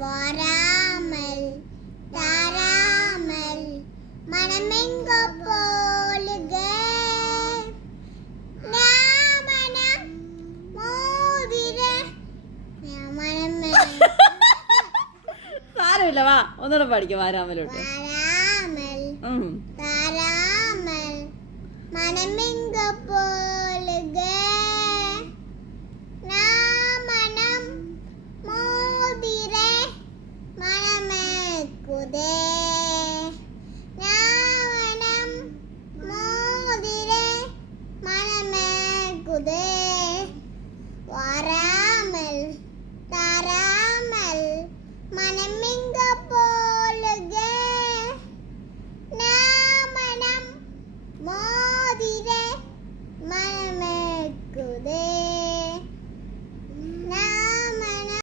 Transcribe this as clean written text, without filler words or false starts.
வாராமல் தாராமல் மனமெங்க போலுக நாமனம் மோதிர மனமே സാരമില്ല വാ ഒന്നുകൂടെ പഠിക്കാം വാരാമലോട്ട് வாராமல் தாராமல் மனமெங்க போலுக நாமனம் மோதிர மனமே குதே நாமனம் மோதிர மனமே குதே வாராமல் தாராமல் மனம்